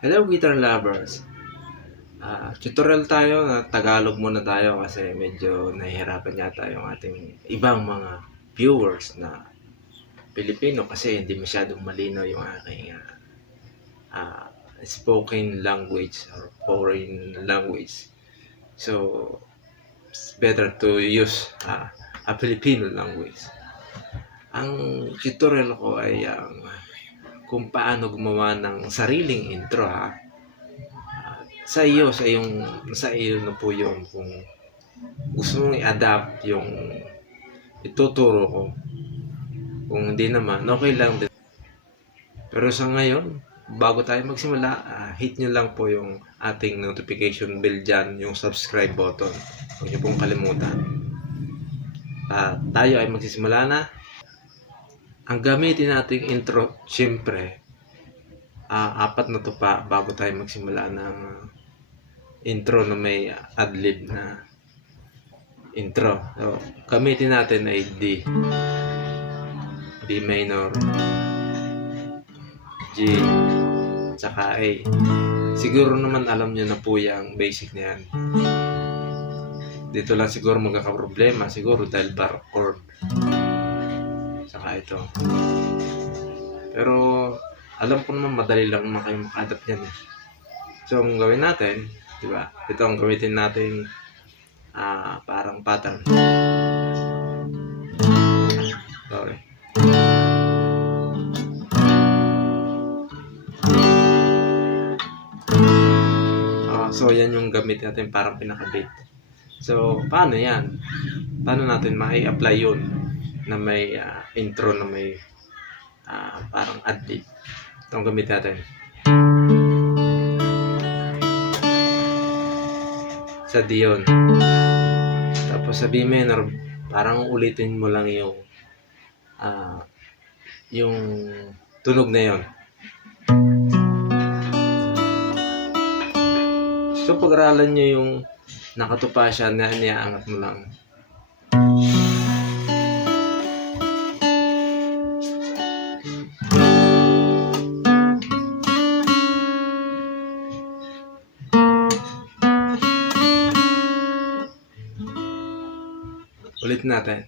Hello guitar lovers! Tutorial tayo na Tagalog muna tayo kasi medyo nahihirapan yata yung ating ibang mga viewers na Pilipino kasi hindi masyadong malinaw yung aking spoken language or foreign language. So, it's better to use a Filipino language. Ang tutorial ko ay kung paano gumawa ng sariling intro sa iyo na po yun kung gusto mong i-adapt yung ituturo ko. Kung hindi naman, okay lang din. Pero sa ngayon, bago tayo magsimula, hit nyo lang po yung ating notification bell dyan, yung subscribe button. Huwag nyo pong kalimutan. Tayo ay magsisimula na. Ang gamitin nating intro, syempre, apat na to pa bago tayo magsimula ng intro na may adlib na intro. So, gamitin natin ay D minor, G, tsaka A. Siguro naman alam nyo na po yung basic na yan. Dito lang siguro magkakaproblema siguro dahil bar chord. Tsaka ito. Pero alam ko naman madali lang naman kayo maka-adapt yan eh. So, ang gawin natin, di ba? Ito ang gamitin natin parang pattern. Okay. So, yan yung gamit natin parang pinaka-beat. So, paano yan? Paano natin ma-apply yun na may intro na may parang adlib? Ito ang gamit natin. Sa D yun. Tapos sa B minor, parang ulitin mo lang yung tunog na yun. So pag-aralan nyo yung nakatupa siya na iniaangat mo lang. Ulit natin.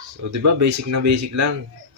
So, 'di ba basic na basic lang.